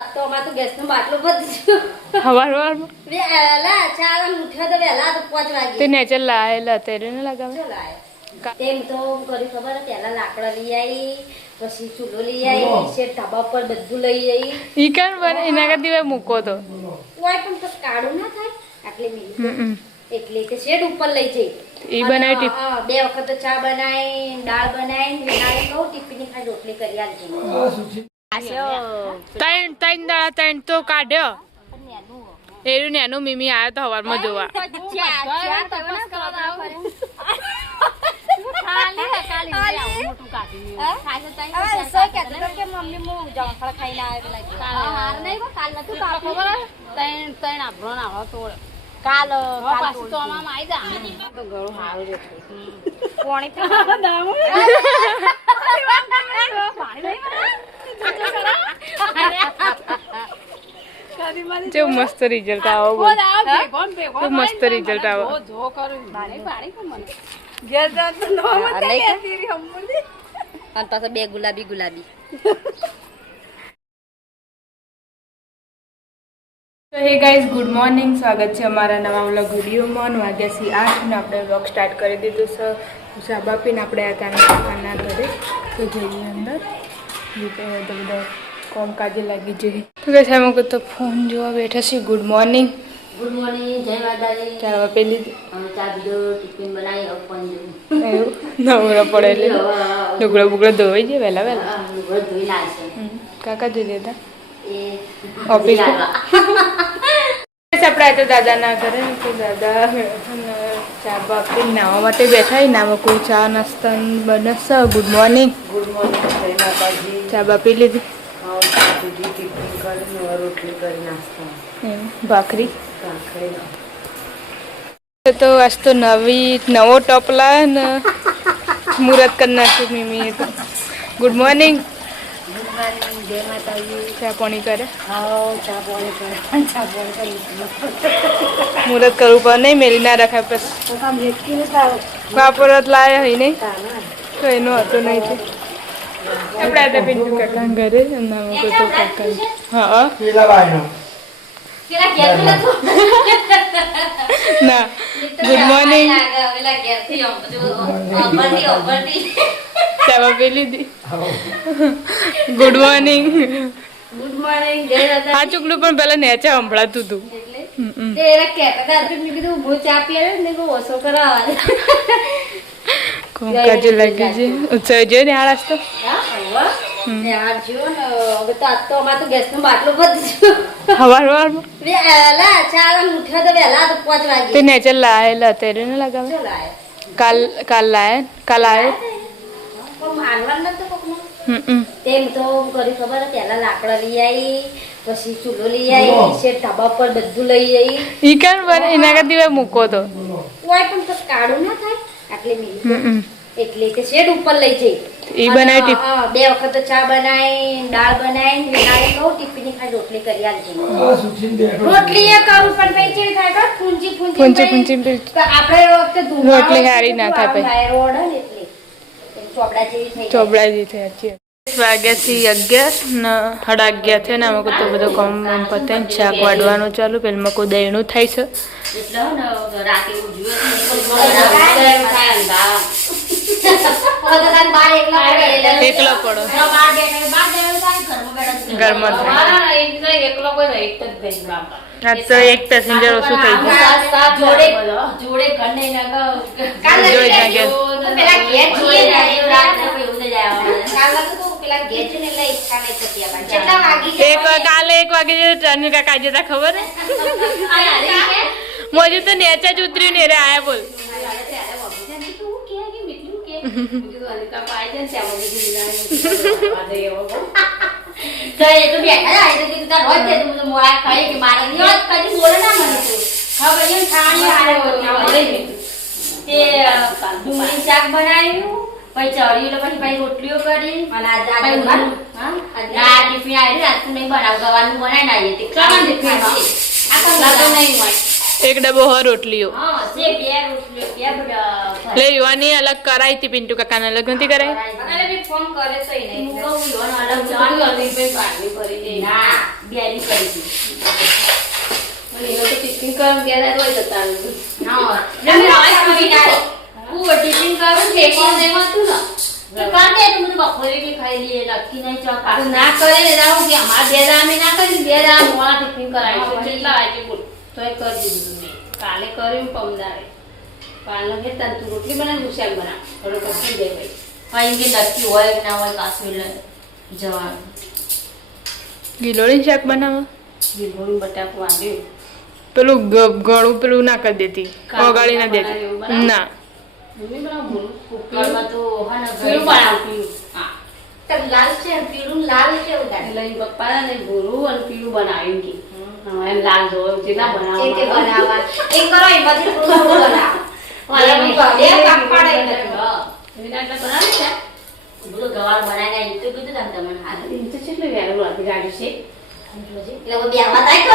તો અમાર તો ગેસ નો બાટલો બધી હવારમાં વેલા ચાર ઉઠ્યો તો વેલા તો 5 વાગે તે નેચર લાયેલા તેરે ને લગાવે તેમ તો કરી ખબર પેલા લાકડા લઈ આવી પછી ચૂલો લઈ આવી છે ધાબા પર બધું લઈ આવી ઈ કાન બને એના કરતી મૂકો તો કોઈ પણ તો કાળું ના થાય આટલે મિનિટ એટલે કે શેડ ઉપર લઈ જઈ ઈ બનાવી હા બે વખત તો ચા બનાવી દાળ બનાવી વેલાને કહું ટિફિન ખાઈ રોટલી કરી આલજે ત્રણ દાડા તો કાઢ્યો એનું નેનું મીમી આવ્યો તો હવારમાં જોવા જો મસ્ત રિઝલ્ટ આવો બોલ મસ્ત રિઝલ્ટ આવો અને પાછા બે ગુલાબી ગુલાબી તો હે ગાઈઝ ગુડ મોર્નિંગ સ્વાગત છે અમારા નવા વ્લોગ વિડીયોમાં 9:08 ને આપણે વ્લોગ સ્ટાર્ટ કરી દીધું છે શાબા પીને આપણે આ કાના ઘરે તો જઈએ અંદર તો બધા કામકાજે લાગી જઈએ તો કે સામે તો ફોન જોવા બેઠા છીએ ગુડ મોર્નિંગ જય માતાજી ચાલો પેલી ચા પીધો ટિફિન બનાવી અપન એવું નવરા પડે એટલે લુગડા બુગડા ધોવાઈ જાય વહેલા વહેલા ધોઈ નાખશે કાકા જોઈ લેતા એ ઓફિસ આપણે આ તો દાદાના ઘરે તો દાદા ચા બાપી નાવા માટે બેઠા નામાં કોઈ ચા નાસ્તા બનશે ગુડ મોર્નિંગ જય માતાજી ચા બાપી લીધી રોટલી કરી નાસ્તા ભાખરી તો આજ તો નવો ટોપ લાવે ને મુહૂર્ત કરી નાખ્યું મીમીએ તો ગુડ મોર્નિંગ જય માતાજી ચા પાણી કરે ચા પાણી મુહૂર્ત કરવું પડે નહીં મેલી ના રખાય પછી વાપરત લાયા હોય નહીં તો એનો હતો નહીં છે આપણે હતા પિન્ટુ કાકા ઘરે નામ તો કાકા હા ના ગુડ મોર્નિંગ ચા પેલી દી ગુડ મોર્નિંગ ગુડ મોર્નિંગ હા ચુકલું પણ પેલા નેચે સંભળાતું હતું કાજુ લાગી છે ઉત્સવ જોઈ ને આળસ તો હવારમાં તે નેચર લાયેલા તેરે ને લગાવે કાલ આવ્યો તેમ તો કરી ખબર પેલા લાકડા લઈ આવી પછી ચૂલો લઈ આવી છે ધાબા પર બધું લઈ આવી ઈ કાન બને એના કરતી મૂકો તો કોઈ પણ તો કાળું ના થાય આટલે મિનિટ એટલે કે શેડ ઉપર લઈ જઈ ઈ બનાવી બે વખત તો ચા બનાવી દાળ બનાવી વેલાને કહું ટિફિન ખાઈ રોટલી કરી આલજે રોટલી એ કરું પણ પછી ચેડ થાય તો ફૂંચી આપણે વખતે રોટલી હારી ના થાય પછી રોડ ને એટલે ચોબડા જેવી થઈ ચોબડાજી થઈ છે વાગ્યાથી 11 ને 11:30 થયા ને આમાં તો બધો કામ પતે શાક વાડવાનું ચાલુ પેલમાં કોઈ દહીણું થાય છે એટલે ને રાતે એકલો પડો ઘરમાં આ તો એક પેસેન્જર ઓછું થઈ ગયું કાલે 1 વાગે ટ્રેન કાકા જતા ખબર મોજે તો નેચા જ ઉતર્યું ને રે આયા બોલ શાક બનાવ્યું પછી ચડ્યું પછી રોટલીઓ કરી ટિફિન આવ્યું રાતનું નહીં બનાવ ગવાનું બનાવી નાખીએ નહીં હોય એક ડબ્બો હર રોટલીઓ હા છે બે રોટલી બે બધા લે યુવાની અલગ કરાઈ હતી પિન્ટુ કાકાને અલગ નથી કરાઈ અને મે ફોન કરે તો નહીં હું કહું યુવાન અલગ જવાનું હતી ભાઈ પાટલી કરી દે ના બેરી કરી દી મને તો ટિફિન કરમ ગયા તો જતા હા મે આજ કરી ના હું ટિફિન કરું કે કોણ દેવા તું ને કાંટે તો મને બપોરે કે ખાઈ લે નક્કી નહીં ચોકા ના કરે ને જાવ કે અમાર બેરા અમે ના કરી બેરા મોળા ટિફિન કરાવી છે કેટલા વાગે બોલ તોય કરી દીધું મેં કાલે કર્યું પમદારે પાલન કે તંતુ રોટલી બનાવી શાક બના થોડો કસી દે ભાઈ હા એમ કે નક્કી હોય કે ના હોય કાશ્મીર જવાનું ગિલોળી શાક બનાવો ગીરગોળું બટાકું આવ્યું પેલું ગળું પેલું ના કરી દેતી ઓગાળી ના દેતી ના મમ્મી બનાવું કુકરમાં તો હા ને પીળું બનાવું હા તો લાલ છે પીળું લાલ છે ઉડા એટલે પપ્પા ને ગોરું અને પીળું બનાવ્યું કે એમ લાલ જોયો જેટલા બનાવવા એક બનાવવા એક કરો એ બધી થોડું બનાવ વાલા મે બે કાપ પાડે એટલે વિનાટલા બનાવી છે બધો ગવાર બનાવીને ઈ તો કીધું તમને હાલ ઈ તો કેટલું વેરું હતી ગાડી છે એટલે વો બેવા તાય કરો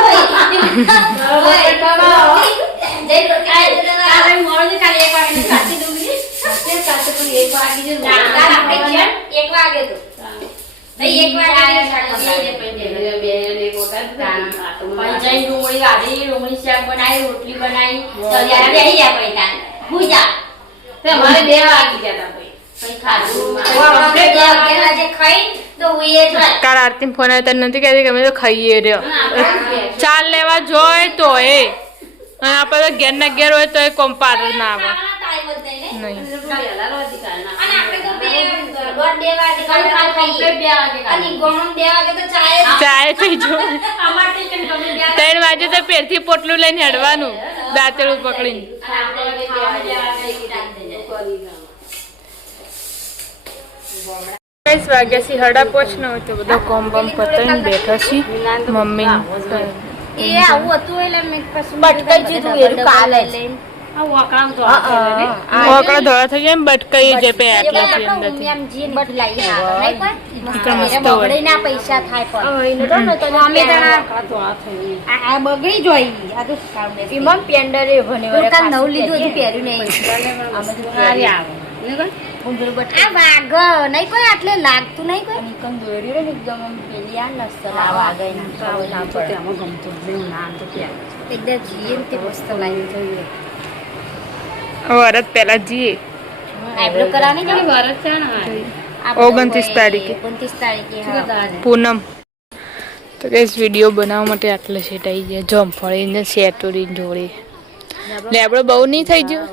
જય તો કાલે મોરને કાલે એક વાગે સાચી ડુંગળી સાચે પણ એક વાગે જો ના આપણે છે એક વાગે તો નહીં એક વાગે બે એક વખત પણ જઈ ડુંગળી ગાડી ડુંગળી શાક બનાવી રોટલી બનાવી તો યાર બેહી જા પૈતા ભૂજા તો અમારે 2 વાગી જતા ભાઈ કઈ ખાધું આપણે 2 વાગે જે ખાઈ તો ઉઈએ જ કાલ આરતી ફોન આવ્યો તને નથી કહેતી કે અમે તો ખાઈએ રહ્યો ચાલ લેવા જોય તો એ અને આપણે તો ઘેર ના ઘેર હોય તો એ કોમ પાર ના આવે નહીં અને આપણે તો 2 વાગે કાલ ખાઈએ 2 વાગે અને ગોણમ 2 વાગે તો ચાય થઈ જો અમાર ટીચર કમી 3 વાગે તો પેરથી પોટલું લઈને હેડવાનું દાંતેડું પકડીને વાગ્યાથી 8:30 નો તો બધો કોમ બમ પતાઈને બેઠા છી મમ્મી એ આવું હતું એટલે મેં પછી બટકાઈ જીધું એરું કાલે લઈને આ વાકડા ધોળા થઈ જાય બટકાઈ જે પે આટલા છે અંદરથી એમ જી બટ લઈ આવે નહીં કોઈ મસ્ત બગડી ના પૈસા થાય પણ એને તો અમે તણા ધોળા થઈ આ બગડી જોઈ આ તો કામ દે એમાં પેન્ડરે ભને વરે કા નવ લીધું હતું પહેર્યું નહીં અમે તો હારી આવે ને કોઈ ઉંદર બટ આ વાગ નહીં કોઈ આટલે લાગતું નહીં કોઈ નિકમ દોરી રે એકદમ પેલી આ નસલ આ વાગે ના તો તેમાં ગમતો જ ના તો ત્યાં એકદમ જીએમ તે મસ્ત લાગી જોઈએ વરત પહેલા જઈએ આઈબ્રો કરાવવાની કે વરત છે ને 29 તારીખે 29 તારીખે હા પૂનમ તો ગાઈસ વિડિયો બનાવવા માટે આટલે સેટ આવી ગયા જમફળી ને સેટોરી જોડી લેબડો બહુ નહીં થઈ ગયો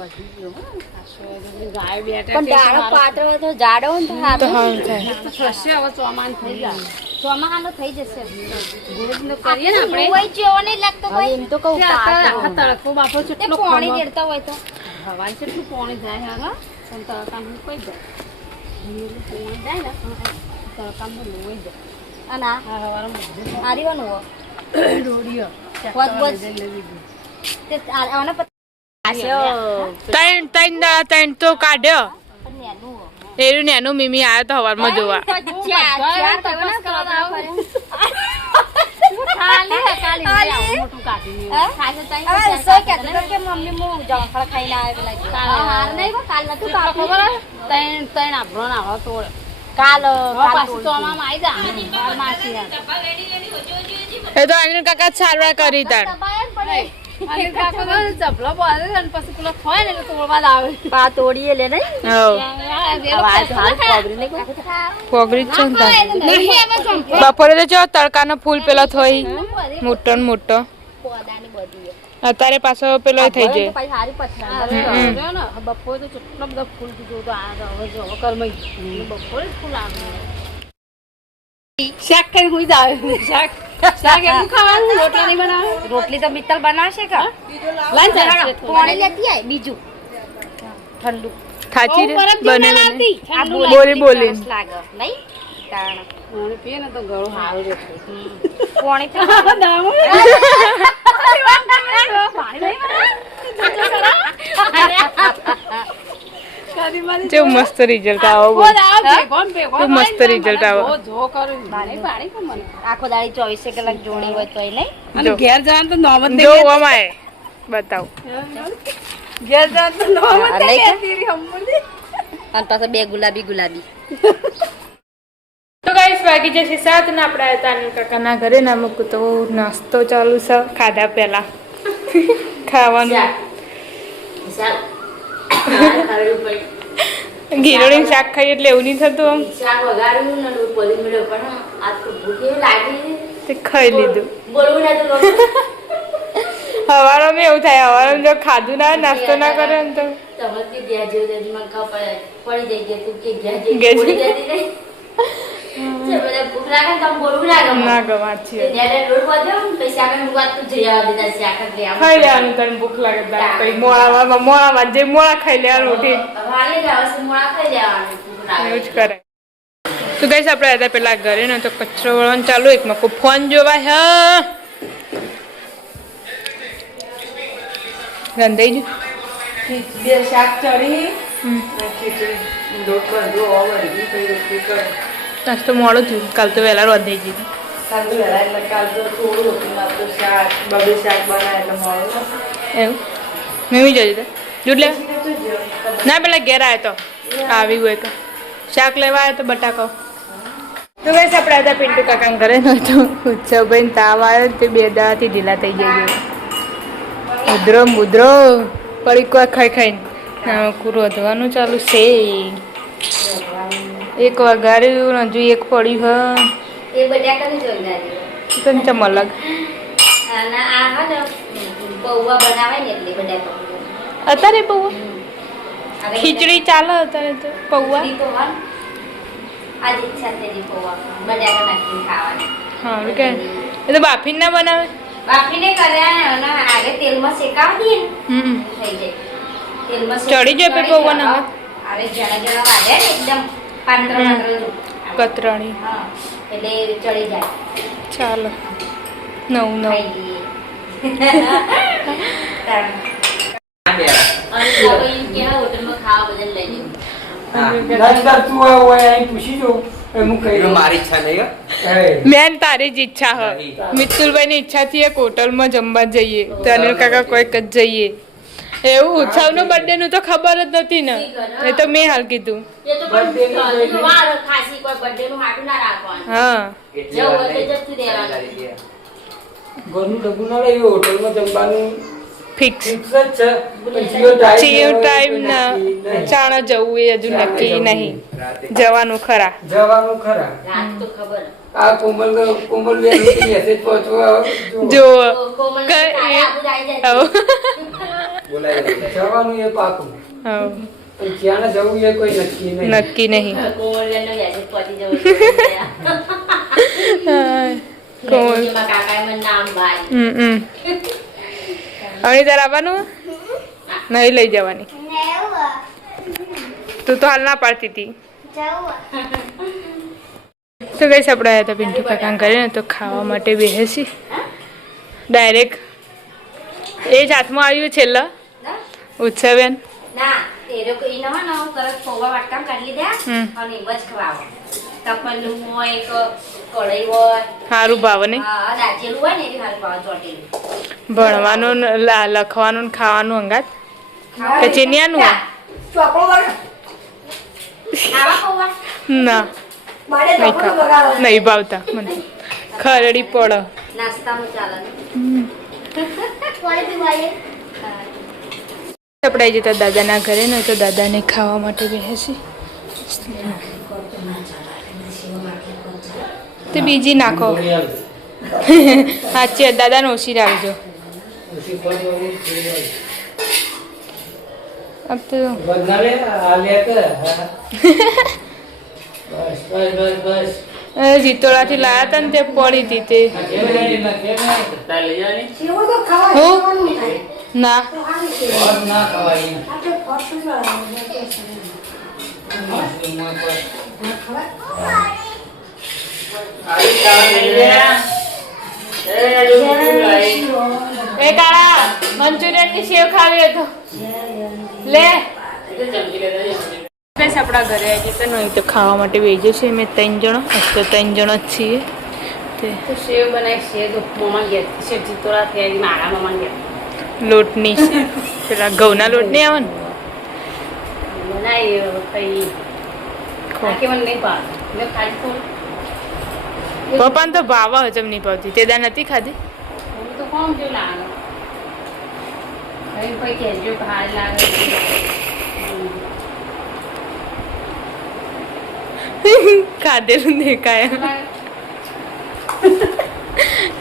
પણ દાડો પાતળો તો જાડો ને તો હાલ થાય થશે હવે ચોમાન થઈ જાય ચોમાનો થઈ જશે ગોળ ન કરીએ ને આપણે કોઈ જેવો નહીં લાગતો કોઈ એમ તો કહું તડકો બાપો કેટલો પાણી દેડતા હોય તો હવા કેટલું પાણી જાય હા પણ તડકામાં કોઈ જાય પાણી જાય ને તડકામાં લોઈ જાય અને હવારમાં આરીવાનું હો રોડિયો તે આને ત્રણ તો કાઢ્યો એનું નેનું મીમી આવ્યો તો હવારમાં જોવા એ તો અનિલ કાકા સારવાર કરી તાર તોડીએ લે બપોરે તો જો તડકાનો ફૂલ પેલો થઈ મોટો ને મોટો અત્યારે પાછો પેલો થઈ જાય બપોરે તો કેટલો બધો ફૂલ બપોરે ફૂલ આવે શાક કઈ હુઈ જાવ શાક એમ ખાવાનું રોટલી નહીં બનાવે રોટલી તો મિત્તલ બનાવશે કે લંચ પાણી લેતી આય બીજું ઠંડુ થાચી રે બને બોલી બોલી લાગે નહીં કારણ પાણી પીએ ને તો ગળું સારું રે પાણી જો મસ્ત રિઝલ્ટ આવો મસ્ત રિઝલ્ટ આવો આખો દાડી 24 કલાક જોડી હોય તોય નહીં ઘેર જવાનું તો નોબત જો અમાય બતાવ ઘેર જા તો નો આ મત લઈ જા. તેરી હમુલી અને પાછા બે ગુલાબી ગુલાબી તો ગાઈસ વાગી જશે 7 ને આપણે હતા અનિલ કાકાના ઘરે ના મૂકું તો નાસ્તો ચાલુ છે ખાધા પહેલા ખાવાનું ઘીરોડીનું શાક ખાઈ એટલે એવું નહીં થતું આમ શાક વગાડ્યું ને લોટ પડી મળ્યો પણ આજ તો ભૂખ એવું લાગી તે ખાઈ લીધું બોલવું ના તો હવારમાં એવું થાય હવારમાં જો ખાધું ના હોય, નાસ્તો ના કરે ને તો તમે કે ગયા જેવું તેથી મને ખબર પડી જાય કે તું કે ગયા જેવું ગયા પડી જતી રહી છે બધા ભૂખ લાગે ને તમે બોલવું ના ગમે ના ગવા છે ત્યારે લોટ વધ્યો ને પછી આપણે મુકાત તો જઈ આવવા દીધા શાક જ લઈ ખાઈ લેવાનું તને ભૂખ લાગે ત્યારે પછી મોળામાં જે મોળા ખાઈ લેવાનું ઉઠી વાલે જાવ મોળા ખાઈ લેવાનું ભૂખ લાગે એવું જ કરે તો ગાઈસ આપણે હતા પેલા ઘરે ને તો કચરો વળવાનું ચાલુ એકમાં કોઈ ફોન જોવા હે ગંધાઈ ગયું બે શાક ચડી ખીચડી લોટ બધું ઓવર ઈ પછી રોટલી કરે આજ તો મોડું થયું કાલ તો વહેલા રોંધાઈ ગયું કાલ તો વહેલા એટલે કાલ તો થોડું રોટલી માં તો શાક બધું શાક બનાવે એટલે મોડું એવું મેં જોયું તો દૂધ લે ના પેલા ઘેર આવ્યો તો આવી હોય તો શાક લેવા આવ્યો તો બટાકો તો બસ આપણે હતા પિન્ટુ કાકા ઘરે નહોતો ઉત્સવભાઈ તાવ આવ્યો તે 2 દાડાથી ઢીલા થઈ જાય ઉધરો મુદ્રો પડી કોઈ ખાઈ ખાઈને રોધવાનું ચાલુ છે એક વગાડ્યું હજુ એક પડ્યું એ બટાકાની જોરદારી હ કંચમ અલગ અને આ હા ને પૌવા બનાવે ને એટલે બટાકા અત્યારે પૌવા ખીચડી ચાલે અત્યારે તો પૌવા ખીચડી તો હા આજે ઈચ્છા થયેલી પૌવા બટાકા નાખીને ખાવાની હા કે એ તો બાફીને ના બનાવે બાફીને કર્યા અને આગળ તેલમાં શેકાવી દઈએ ને હમ થઈ જાય તેલમાં ચડી જાય પછી પૌવા ના હવે જણા જણા વાગે ને એકદમ પાંદરા કતરાણી હા એટલે ચડી જાય ચાલો નવું નવું ખાઈ લઈએ અને કોઈ કે હોટલમાં ખાવા બદલ લઈ જવું મારી ઈચ્છા નહીં મેન તારી જ ઈચ્છા હ મિતુલભાઈ ની ઈચ્છા થી એક હોટલમાં જમવા જઈએ તો અનિલ કાકા કોઈક જ જઈએ એવું ઉત્સવ નો બર્થડે નું તો ખબર જ નથી ને એ તો મેં હાલ કીધું એ તો પણ વાર ખાસી કોઈ બર્થડે નું હાટું ના રાખવાનું હા જવું હોય તો જતું રહેવાનું ઘરનું ડબ્બુ ના લઈ હોટલમાં જમવાનું ફિક્સ ફિક્સ જ છે ચીવ ટાઈમ ના ચાણા જવું એ હજુ નક્કી નહીં જવાનું ખરા જવાનું ખરા રાત તો ખબર આ કોમલ મેસેજ પહોંચવા જો કોમલ કઈ- આબુ જાય હવ. જવાનું એ પાકું હવ. પણ ક્યાં જવું એ કોઈ નક્કી નહીં નક્કી નહીં કોમલ બેન નો મેસેજ પહોંચી જવું કોમલ. કાકા મને નામ ભાઈ હમ હવે તાર આવવાનું નહીં લઈ જવાની તું તો હાલ ના પાડતી હતી તો કઈ આપણે આવ્યા હતા પિન્ટુ કાકા કરે ને તો ખાવા માટે બેસી ડાયરેક્ટ એ જ હાથમાં આવ્યું છેલ્લા ઉત્સવેન ના તેરો કોઈ ન હોય ને હું તરત પૌવા વાટકામ કરી લીધા હમ. અને એમ જ ખવાવો તપેલું હોય કે કઢાઈ હોય સારું ભાવ નહીં હા દાજેલું હોય ને એ સારું ભાવ ચોટેલું ભણવાનું ને લખવાનું ને ખાવાનું અંગાત કે ચીનિયાનું હોય ચોપડો વાળો આવા પૌવા ના મારે નહીં ચોપડો ખાવ બગાડો નહીં ભાવતા મને ખરડી પડે નાસ્તાનું ચાલે ને આપણે જતા દાદાના ઘરે ને તો દાદાને ખાવા માટે બેસી તે બીજી નાખો સાચી દાદાને ઓછી રાખજો अब तो જીતોડાથી લાયા હતા ને તે પડી હતી તે એવું તો ખાવા હું? જવાનું થાય. ના તો આની છે. આપણે ફોટો વાળા એ કાળા મંચુરિયન ની સેવ ખાવી હતો લે બસ આપણા ઘરે આવી જતા નહીં તો ખાવા માટે વેજે છે મેં 3 જણો તો 3 જણો જ છીએ તે તો સેવ બનાવી સેવ તો મમ્મા ગયા સેવ જીતોડા થયા મારા મમ્મા ગયા લોટની છે પેલા ઘઉંના લોટ નહીં આવે ને બનાવી કઈ બાકી મને નહીં ભાવે મેં ખાલી થોડું પપ્પાને તો ભાવ હજમ નહીં ભાવતી તે દા નથી ખાધી હું તો કોણ જો લાગે હવે કોઈ કહેજો કે હાર લાગે ખાધેલું દેખાય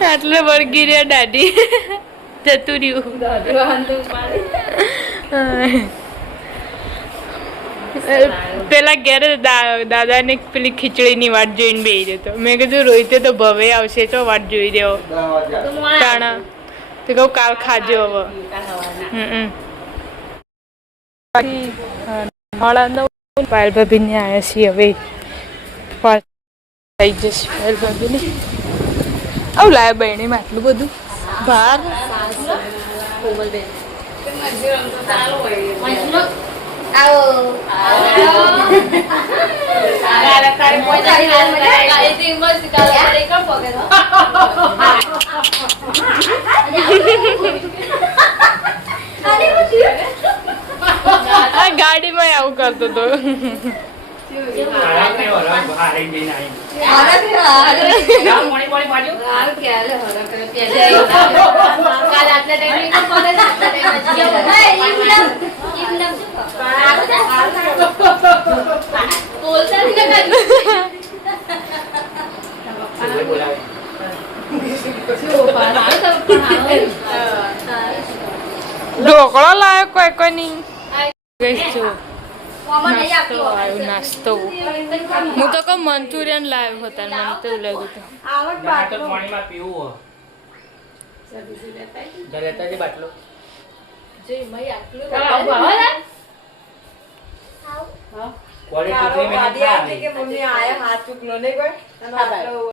આટલે વળગી રહ્યા દાદી જતું રહ્યું પેલા ઘેર દાદાને પેલી ખીચડીની વાટ જોઈને બેસી જતો મેં કીધું રોહિતે તો ભવે આવશે તો વાટ જોઈ રહ્યો તાણા તો કહું કાલ ખાજો હવે પાયલ ભાભીને આવ્યા છીએ હવે થઈ જશે પાયલ ભાભીને આવું લાવે બહેણીમાં આટલું બધું ભાર ગાડીમાં આવું કરતો હતો ઢોકળો લાવ્યો કોઈ કોઈ નહીં નાસ્તો હું તો કહું મંચુરિયન લાવ્યો હતા મને તો લાગ્યું મમ્મી આયા હાથ ચૂકલો નહીં કોઈ